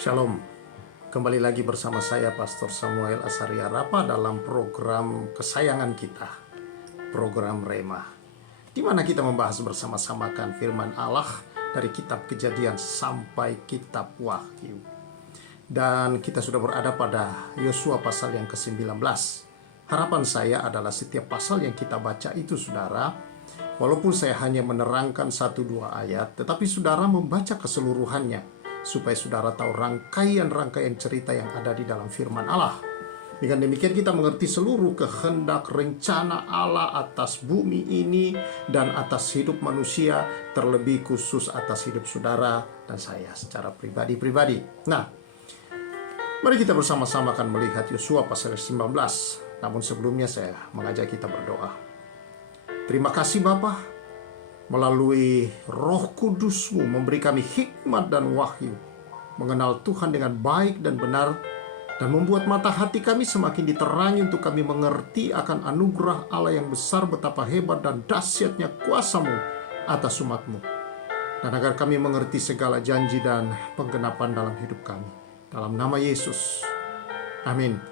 Shalom, kembali lagi bersama saya Pastor Samuel Asaria Rapa dalam program kesayangan kita, program Rema, di mana kita membahas bersama-samakan firman Allah dari kitab Kejadian sampai kitab Wahyu. Dan kita sudah berada pada Yosua pasal yang ke-19. Harapan saya adalah setiap pasal yang kita baca itu, saudara, walaupun saya hanya menerangkan 1-2 ayat, tetapi saudara membaca keseluruhannya, supaya saudara tahu rangkaian-rangkaian cerita yang ada di dalam firman Allah. Dengan demikian kita mengerti seluruh kehendak rencana Allah atas bumi ini dan atas hidup manusia, terlebih khusus atas hidup saudara dan saya secara pribadi-pribadi. Nah, mari kita bersama-sama akan melihat Yosua pasal 19. Namun sebelumnya saya mengajak kita berdoa. Terima kasih Bapa, melalui Roh Kudus-Mu memberi kami hikmat dan wahyu, mengenal Tuhan dengan baik dan benar, dan membuat mata hati kami semakin diterangi untuk kami mengerti akan anugerah Allah yang besar, betapa hebat dan dahsyatnya kuasa-Mu atas umat-Mu, dan agar kami mengerti segala janji dan penggenapan dalam hidup kami. Dalam nama Yesus, amin.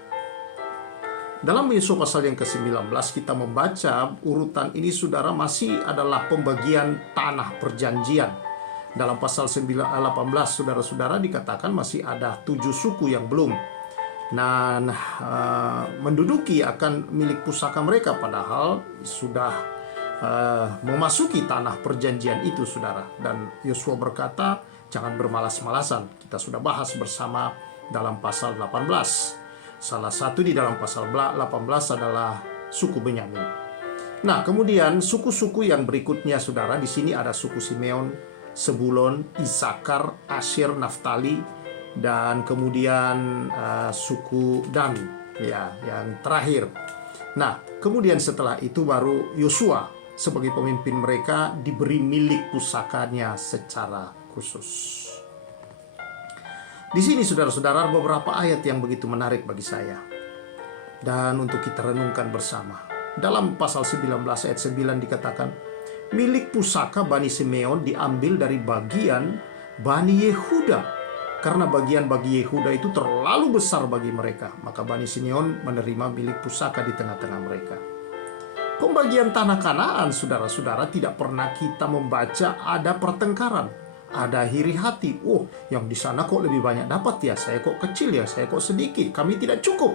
Dalam Yosua pasal yang ke-19 kita membaca urutan ini, saudara, masih adalah pembagian tanah perjanjian. Dalam pasal 18, saudara-saudara, dikatakan masih ada 7 suku yang belum menduduki akan milik pusaka mereka, padahal sudah memasuki tanah perjanjian itu, saudara. Dan Yosua berkata, jangan bermalas-malasan. Kita sudah bahas bersama dalam pasal 18. Salah satu di dalam pasal 18 adalah suku Benyamin. Nah, kemudian suku-suku yang berikutnya, saudara, di sini ada suku Simeon, Sebulon, Isakar, Asyir, Naftali, dan kemudian suku Dan, ya, yang terakhir. Nah, kemudian setelah itu baru Yosua sebagai pemimpin mereka diberi milik pusakanya secara khusus. Di sini, saudara-saudara, beberapa ayat yang begitu menarik bagi saya dan untuk kita renungkan bersama. Dalam pasal 19 ayat 9 dikatakan, milik pusaka Bani Simeon diambil dari bagian Bani Yehuda, karena bagian bagi Yehuda itu terlalu besar bagi mereka. Maka Bani Simeon menerima milik pusaka di tengah-tengah mereka. Pembagian tanah Kanaan, saudara-saudara, tidak pernah kita membaca ada pertengkaran, ada iri hati. Oh, yang di sana kok lebih banyak dapat ya, saya kok kecil ya, saya kok sedikit, kami tidak cukup.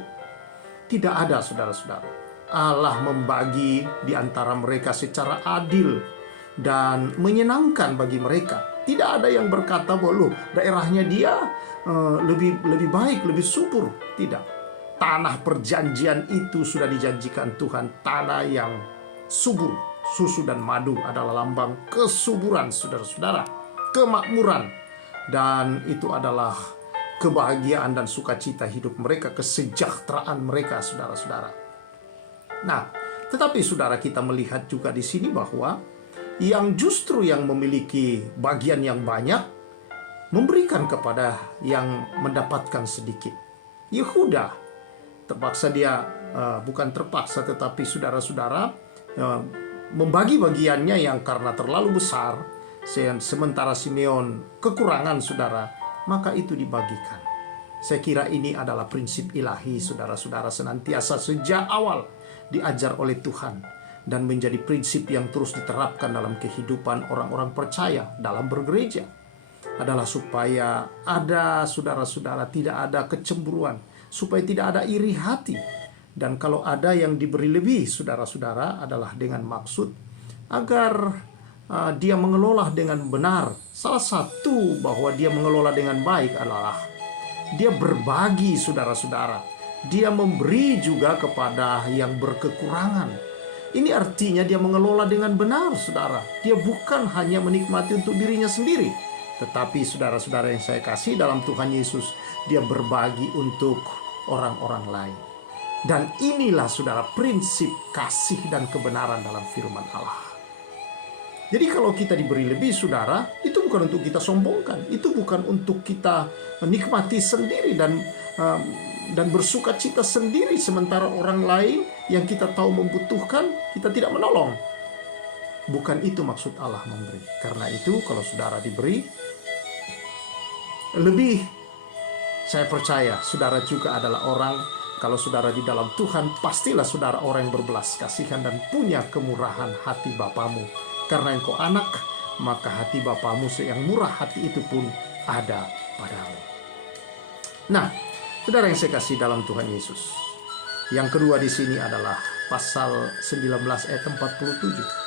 Tidak ada, saudara-saudara. Allah membagi di antara mereka secara adil dan menyenangkan bagi mereka. Tidak ada yang berkata bahwa daerahnya dia lebih baik, lebih subur. Tidak. Tanah perjanjian itu sudah dijanjikan Tuhan, tanah yang subur. Susu dan madu adalah lambang kesuburan, saudara-saudara, kemakmuran, dan itu adalah kebahagiaan dan sukacita hidup mereka, kesejahteraan mereka, saudara-saudara. Nah, tetapi saudara, kita melihat juga di sini bahwa yang justru yang memiliki bagian yang banyak memberikan kepada yang mendapatkan sedikit. Yehuda terpaksa dia, bukan terpaksa, tetapi saudara-saudara, membagi bagiannya yang karena terlalu besar. Sementara Simeon kekurangan, saudara, maka itu dibagikan. Saya kira ini adalah prinsip ilahi, saudara-saudara, senantiasa sejak awal diajar oleh Tuhan dan menjadi prinsip yang terus diterapkan dalam kehidupan orang-orang percaya dalam bergereja, adalah supaya ada, saudara-saudara, tidak ada kecemburuan, supaya tidak ada iri hati. Dan kalau ada yang diberi lebih, saudara-saudara, adalah dengan maksud agar dia mengelola dengan benar. Salah satu bahwa dia mengelola dengan baik adalah dia berbagi, saudara-saudara. Dia memberi juga kepada yang berkekurangan. Ini artinya dia mengelola dengan benar, saudara. Dia bukan hanya menikmati untuk dirinya sendiri, tetapi saudara-saudara yang saya kasih dalam Tuhan Yesus, dia berbagi untuk orang-orang lain. Dan inilah, saudara, prinsip kasih dan kebenaran dalam firman Allah. Jadi kalau kita diberi lebih, saudara, itu bukan untuk kita sombongkan, itu bukan untuk kita menikmati sendiri dan bersuka cita sendiri, sementara orang lain yang kita tahu membutuhkan, kita tidak menolong. Bukan itu maksud Allah memberi. Karena itu kalau saudara diberi lebih, Saya percaya saudara juga adalah orang, kalau saudara di dalam Tuhan, pastilah saudara orang yang berbelas kasihan dan punya kemurahan hati Bapamu. Karena engkau anak, maka hati Bapamu yang murah hati itu pun ada padamu. Nah, saudara yang saya kasih dalam Tuhan Yesus, yang kedua di sini adalah pasal 19 ayat 47.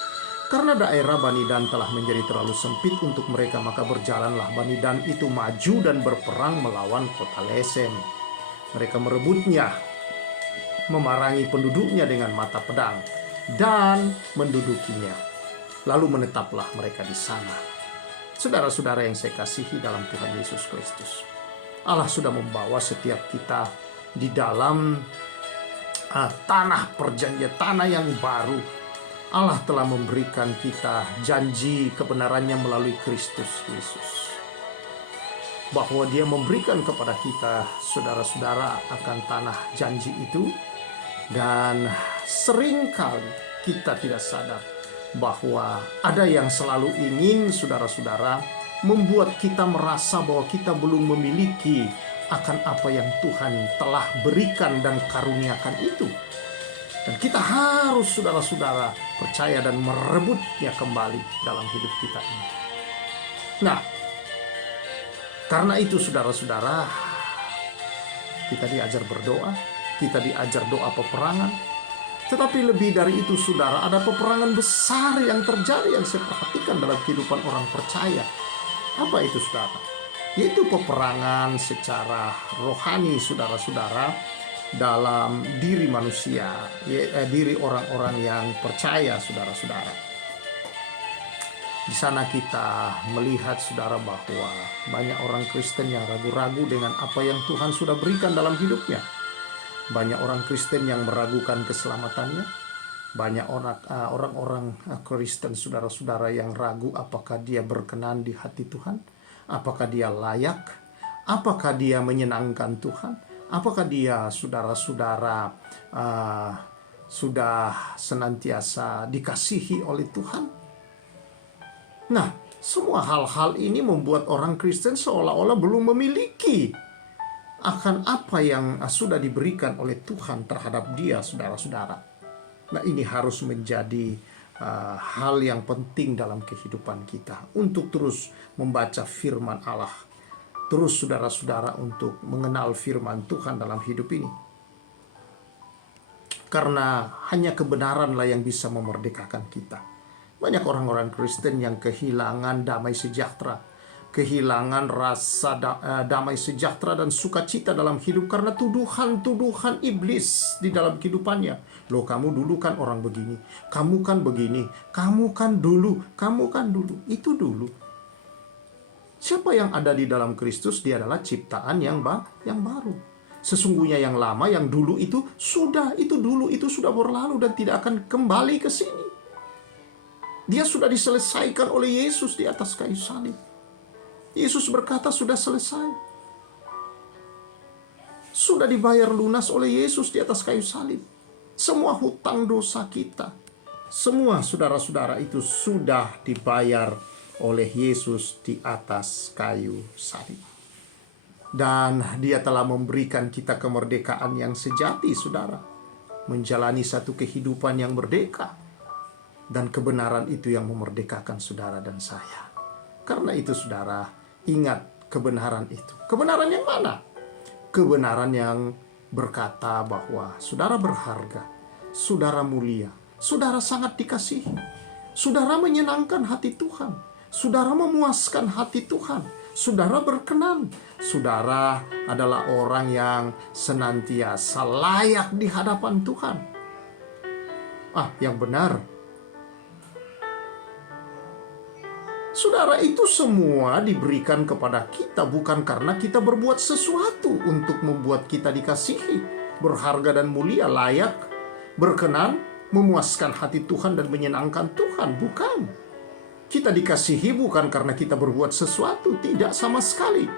Karena daerah Bani Dan telah menjadi terlalu sempit untuk mereka, maka berjalanlah Bani Dan itu maju dan berperang melawan kota Lesem. Mereka merebutnya, memarangi penduduknya dengan mata pedang, dan mendudukinya. Lalu menetaplah mereka di sana. Saudara-saudara yang saya kasihi dalam Tuhan Yesus Kristus, Allah sudah membawa setiap kita di dalam tanah perjanjian, tanah yang baru. Allah telah memberikan kita janji kebenarannya melalui Kristus Yesus, bahwa Dia memberikan kepada kita, saudara-saudara, akan tanah janji itu. Dan seringkali kita tidak sadar bahwa ada yang selalu ingin, saudara-saudara, membuat kita merasa bahwa kita belum memiliki akan apa yang Tuhan telah berikan dan karuniakan itu. Dan kita harus, saudara-saudara, percaya dan merebutnya kembali dalam hidup kita ini. Nah, karena itu saudara-saudara, kita diajar berdoa, kita diajar doa peperangan. Tetapi lebih dari itu saudara, ada peperangan besar yang terjadi yang saya perhatikan dalam kehidupan orang percaya. Apa itu saudara? Yaitu peperangan secara rohani, saudara-saudara, dalam diri manusia, diri orang-orang yang percaya, saudara-saudara. Di sana kita melihat, saudara, bahwa banyak orang Kristen yang ragu-ragu dengan apa yang Tuhan sudah berikan dalam hidupnya. Banyak orang Kristen yang meragukan keselamatannya. Banyak orang-orang Kristen, saudara-saudara, yang ragu apakah dia berkenan di hati Tuhan, apakah dia layak, apakah dia menyenangkan Tuhan, apakah dia, saudara-saudara, sudah senantiasa dikasihi oleh Tuhan. Nah, semua hal-hal ini membuat orang Kristen seolah-olah belum memiliki akan apa yang sudah diberikan oleh Tuhan terhadap dia, saudara-saudara. Nah, ini harus menjadi hal yang penting dalam kehidupan kita, untuk terus membaca firman Allah, terus, saudara-saudara, untuk mengenal firman Tuhan dalam hidup ini. Karena hanya kebenaranlah yang bisa memerdekakan kita. Banyak orang-orang Kristen yang kehilangan damai sejahtera, kehilangan rasa damai sejahtera dan sukacita dalam hidup karena tuduhan-tuduhan iblis di dalam kehidupannya. Loh, kamu dulu kan orang begini, kamu kan begini, kamu kan dulu. Itu dulu. Siapa yang ada di dalam Kristus, dia adalah ciptaan yang baru. Sesungguhnya yang lama, yang dulu itu sudah berlalu dan tidak akan kembali ke sini. Dia sudah diselesaikan oleh Yesus di atas kayu salib. Yesus berkata sudah selesai. Sudah dibayar lunas oleh Yesus di atas kayu salib. Semua hutang dosa kita, semua, saudara-saudara, itu sudah dibayar oleh Yesus di atas kayu salib. Dan Dia telah memberikan kita kemerdekaan yang sejati, saudara. Menjalani satu kehidupan yang merdeka. Dan kebenaran itu yang memerdekakan saudara dan saya. Karena itu, saudara, ingat kebenaran itu. Kebenaran yang mana? Kebenaran yang berkata bahwa saudara berharga, saudara mulia, saudara sangat dikasihi, saudara menyenangkan hati Tuhan, saudara memuaskan hati Tuhan, saudara berkenan, saudara adalah orang yang senantiasa layak di hadapan Tuhan. Yang benar, saudara, itu semua diberikan kepada kita bukan karena kita berbuat sesuatu untuk membuat kita dikasihi, berharga dan mulia, layak, berkenan, memuaskan hati Tuhan dan menyenangkan Tuhan. Bukan. Kita dikasihi bukan karena kita berbuat sesuatu, tidak sama sekali.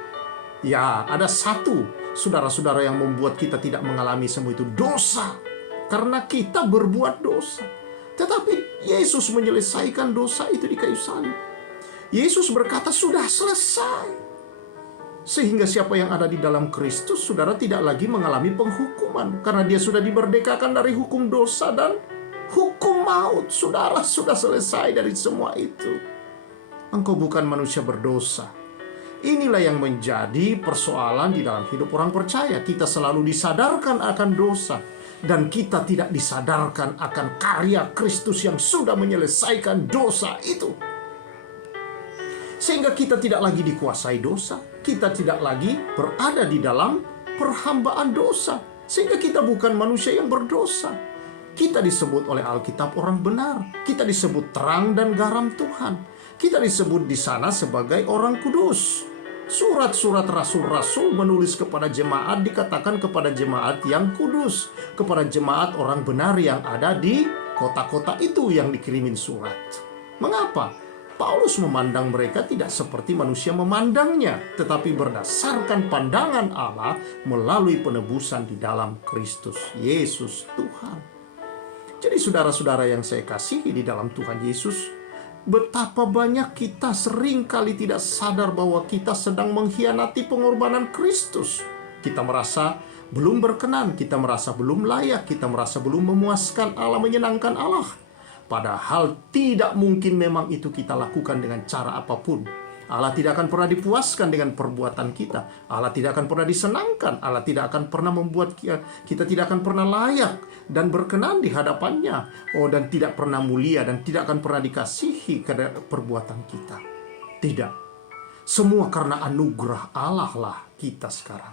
Ya, ada satu, saudara-saudara, yang membuat kita tidak mengalami semua itu, dosa. Karena kita berbuat dosa. Tetapi Yesus menyelesaikan dosa itu di kayu salib. Yesus berkata sudah selesai. Sehingga siapa yang ada di dalam Kristus, saudara, tidak lagi mengalami penghukuman. Karena dia sudah dimerdekakan dari hukum dosa dan hukum maut. Saudara sudah selesai dari semua itu. Engkau bukan manusia berdosa. Inilah yang menjadi persoalan di dalam hidup orang percaya. Kita selalu disadarkan akan dosa. Dan kita tidak disadarkan akan karya Kristus yang sudah menyelesaikan dosa itu. Sehingga kita tidak lagi dikuasai dosa. Kita tidak lagi berada di dalam perhambaan dosa. Sehingga kita bukan manusia yang berdosa. Kita disebut oleh Alkitab orang benar. Kita disebut terang dan garam Tuhan. Kita disebut di sana sebagai orang kudus. Surat-surat rasul-rasul menulis kepada jemaat, dikatakan kepada jemaat yang kudus, kepada jemaat orang benar yang ada di kota-kota itu yang dikirimin surat. Mengapa? Paulus memandang mereka tidak seperti manusia memandangnya, tetapi berdasarkan pandangan Allah melalui penebusan di dalam Kristus Yesus Tuhan. Jadi saudara-saudara yang saya kasihi di dalam Tuhan Yesus, betapa banyak kita sering kali tidak sadar bahwa kita sedang mengkhianati pengorbanan Kristus. Kita merasa belum berkenan, kita merasa belum layak, kita merasa belum memuaskan Allah, menyenangkan Allah. Padahal tidak mungkin memang itu kita lakukan dengan cara apapun. Allah tidak akan pernah dipuaskan dengan perbuatan kita. Allah tidak akan pernah disenangkan. Allah tidak akan pernah membuat kita tidak akan pernah layak dan berkenan di hadapannya. Dan tidak pernah mulia dan tidak akan pernah dikasihi karena perbuatan kita. Tidak. Semua karena anugerah Allah lah kita sekarang.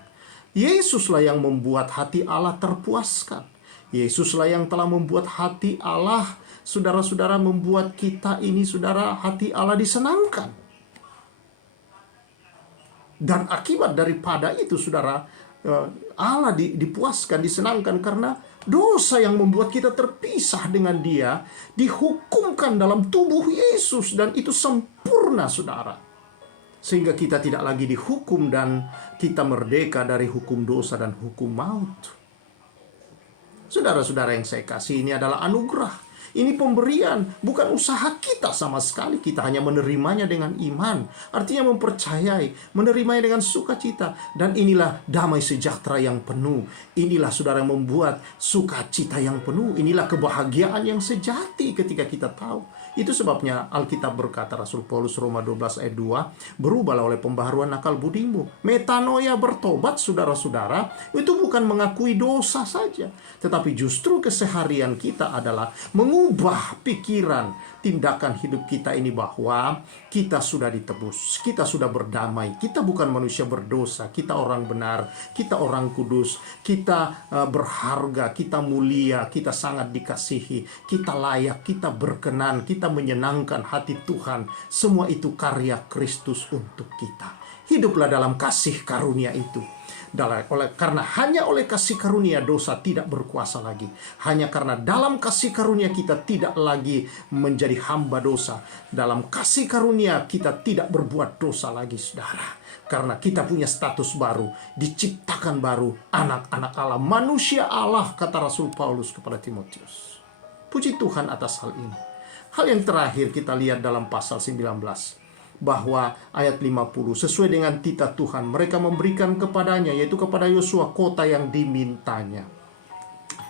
Yesuslah yang membuat hati Allah terpuaskan. Yesuslah yang telah membuat hati Allah, saudara-saudara, membuat kita ini, saudara, hati Allah disenangkan. Dan akibat daripada itu, saudara, Allah dipuaskan, disenangkan karena dosa yang membuat kita terpisah dengan Dia dihukumkan dalam tubuh Yesus, dan itu sempurna, saudara. Sehingga kita tidak lagi dihukum dan kita merdeka dari hukum dosa dan hukum maut. Saudara-saudara yang saya kasih, ini adalah anugerah. Ini pemberian, bukan usaha kita sama sekali. Kita hanya menerimanya dengan iman. Artinya mempercayai, menerimanya dengan sukacita. Dan inilah damai sejahtera yang penuh. Inilah, saudara, yang membuat sukacita yang penuh. Inilah kebahagiaan yang sejati ketika kita tahu. Itu sebabnya Alkitab berkata, Rasul Paulus, Roma 12 ayat 2, berubahlah oleh pembaharuan akal budimu. Metanoia, bertobat, saudara-saudara, itu bukan mengakui dosa saja, tetapi justru keseharian kita adalah mengubah pikiran, tindakan hidup kita ini bahwa kita sudah ditebus, kita sudah berdamai, kita bukan manusia berdosa, kita orang benar, kita orang kudus, kita berharga, kita mulia, kita sangat dikasihi, kita layak, kita berkenan, kita menyenangkan hati Tuhan. Semua itu karya Kristus untuk kita. Hiduplah dalam kasih karunia itu. Karena hanya oleh kasih karunia dosa tidak berkuasa lagi. Hanya karena dalam kasih karunia kita tidak lagi menjadi hamba dosa. Dalam kasih karunia kita tidak berbuat dosa lagi, saudara. Karena kita punya status baru, diciptakan baru, anak-anak Allah, manusia Allah, kata Rasul Paulus kepada Timotius. Puji Tuhan atas hal ini. Hal yang terakhir kita lihat dalam pasal 19. Bahwa ayat 50, sesuai dengan titah Tuhan mereka memberikan kepadanya, yaitu kepada Yosua, kota yang dimintanya.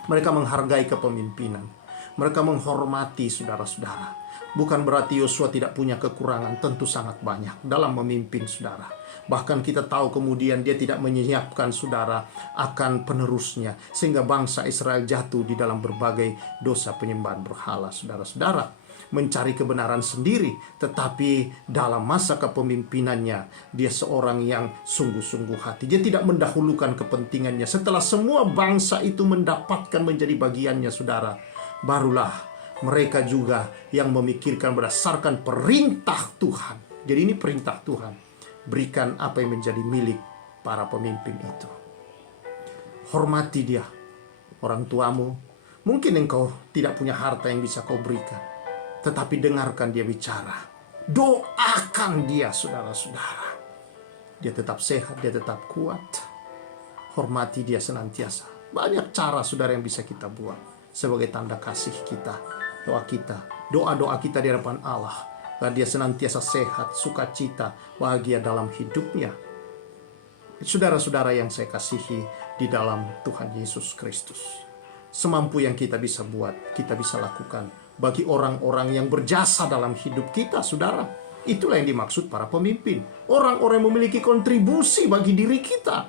Mereka menghargai kepemimpinan, mereka menghormati, saudara-saudara. Bukan berarti Yosua tidak punya kekurangan, tentu sangat banyak dalam memimpin, saudara. Bahkan kita tahu kemudian dia tidak menyiapkan, saudara, akan penerusnya, sehingga bangsa Israel jatuh di dalam berbagai dosa penyembahan berhala, saudara-saudara. Mencari kebenaran sendiri, tetapi dalam masa kepemimpinannya dia seorang yang sungguh-sungguh hati. Dia tidak mendahulukan kepentingannya. Setelah semua bangsa itu mendapatkan menjadi bagiannya, saudara, barulah mereka juga yang memikirkan berdasarkan perintah Tuhan. Jadi ini perintah Tuhan, berikan apa yang menjadi milik para pemimpin itu. Hormati dia, orang tuamu. Mungkin engkau tidak punya harta yang bisa kau berikan, tetapi dengarkan dia bicara. Doakan dia, saudara-saudara. Dia tetap sehat, dia tetap kuat. Hormati dia senantiasa. Banyak cara, saudara, yang bisa kita buat sebagai tanda kasih kita. Doa-doa kita di hadapan Allah, agar dia senantiasa sehat, sukacita, bahagia dalam hidupnya. Saudara-saudara yang saya kasihi di dalam Tuhan Yesus Kristus, semampu yang kita bisa buat, kita bisa lakukan bagi orang-orang yang berjasa dalam hidup kita, saudara. Itulah yang dimaksud para pemimpin. Orang-orang yang memiliki kontribusi bagi diri kita.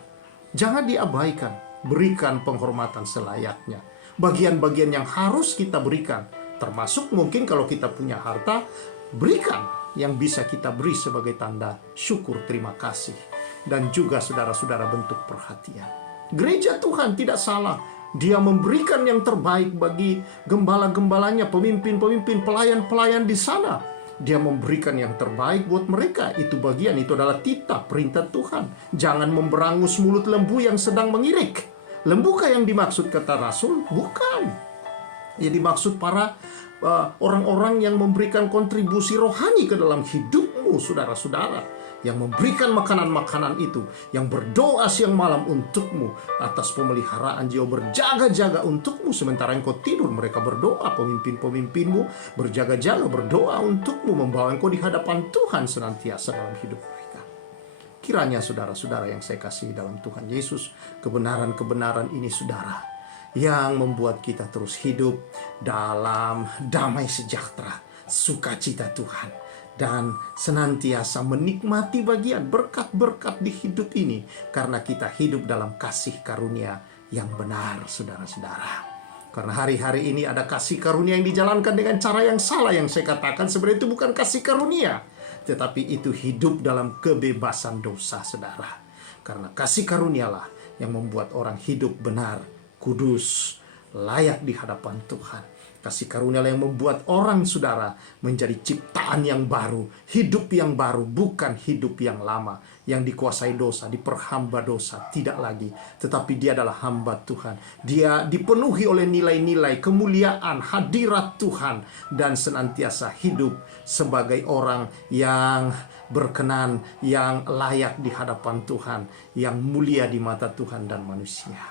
Jangan diabaikan. Berikan penghormatan selayaknya. Bagian-bagian yang harus kita berikan, termasuk mungkin kalau kita punya harta, berikan yang bisa kita beri sebagai tanda syukur terima kasih. Dan juga saudara-saudara bentuk perhatian. Gereja Tuhan tidak salah. Dia memberikan yang terbaik bagi gembala-gembalanya, pemimpin-pemimpin, pelayan-pelayan di sana. Dia memberikan yang terbaik buat mereka. Itu bagian, itu adalah titah, perintah Tuhan. Jangan memberangus mulut lembu yang sedang mengirik. Lembukah yang dimaksud kata Rasul? Bukan. Yang dimaksud para orang-orang yang memberikan kontribusi rohani ke dalam hidupmu, saudara-saudara. Yang memberikan makanan-makanan itu, yang berdoa siang malam untukmu atas pemeliharaan jiwa, berjaga-jaga untukmu sementara engkau tidur. Mereka berdoa, pemimpin-pemimpinmu berjaga-jaga berdoa untukmu, membawa engkau di hadapan Tuhan senantiasa dalam hidup mereka. Kiranya saudara-saudara yang saya kasih dalam Tuhan Yesus, kebenaran-kebenaran ini saudara, yang membuat kita terus hidup dalam damai sejahtera, sukacita Tuhan, dan senantiasa menikmati bagian berkat-berkat di hidup ini karena kita hidup dalam kasih karunia yang benar, saudara-saudara. Karena hari-hari ini ada kasih karunia yang dijalankan dengan cara yang salah, yang saya katakan sebenarnya itu bukan kasih karunia, tetapi itu hidup dalam kebebasan dosa, saudara. Karena kasih karunialah yang membuat orang hidup benar, kudus, layak di hadapan Tuhan. Kasih karunia yang membuat orang, saudara, menjadi ciptaan yang baru, hidup yang baru, bukan hidup yang lama, yang dikuasai dosa, diperhamba dosa, tidak lagi. Tetapi dia adalah hamba Tuhan. Dia dipenuhi oleh nilai-nilai kemuliaan, hadirat Tuhan, dan senantiasa hidup sebagai orang yang berkenan, yang layak di hadapan Tuhan, yang mulia di mata Tuhan dan manusia.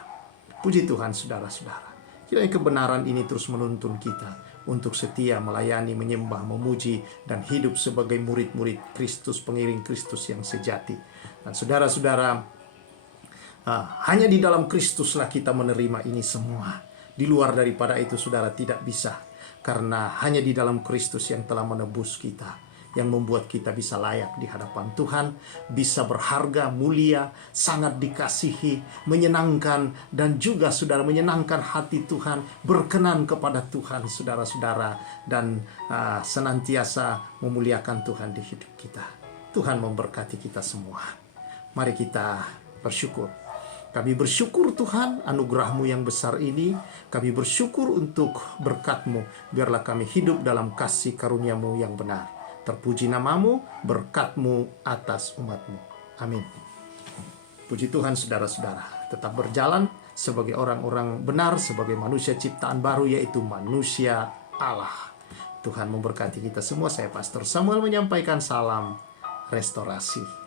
Puji Tuhan, saudara-saudara. Kiranya kebenaran ini terus menuntun kita untuk setia melayani, menyembah, memuji, dan hidup sebagai murid-murid Kristus, pengiring Kristus yang sejati. Dan saudara-saudara, hanya di dalam Kristuslah kita menerima ini semua. Di luar daripada itu, saudara, tidak bisa. Karena hanya di dalam Kristus yang telah menebus kita, yang membuat kita bisa layak di hadapan Tuhan, bisa berharga, mulia, sangat dikasihi, menyenangkan, dan juga saudara menyenangkan hati Tuhan, berkenan kepada Tuhan, saudara-saudara, dan senantiasa memuliakan Tuhan di hidup kita. Tuhan memberkati kita semua. Mari kita bersyukur. Kami bersyukur Tuhan anugerah-Mu yang besar ini. Kami bersyukur untuk berkat-Mu. Biarlah kami hidup dalam kasih karunia-Mu yang benar. Terpuji nama-Mu, berkat-Mu atas umat-Mu. Amin. Puji Tuhan, saudara-saudara. Tetap berjalan sebagai orang-orang benar, sebagai manusia ciptaan baru, yaitu manusia Allah. Tuhan memberkati kita semua. Saya Pastor Samuel menyampaikan salam restorasi.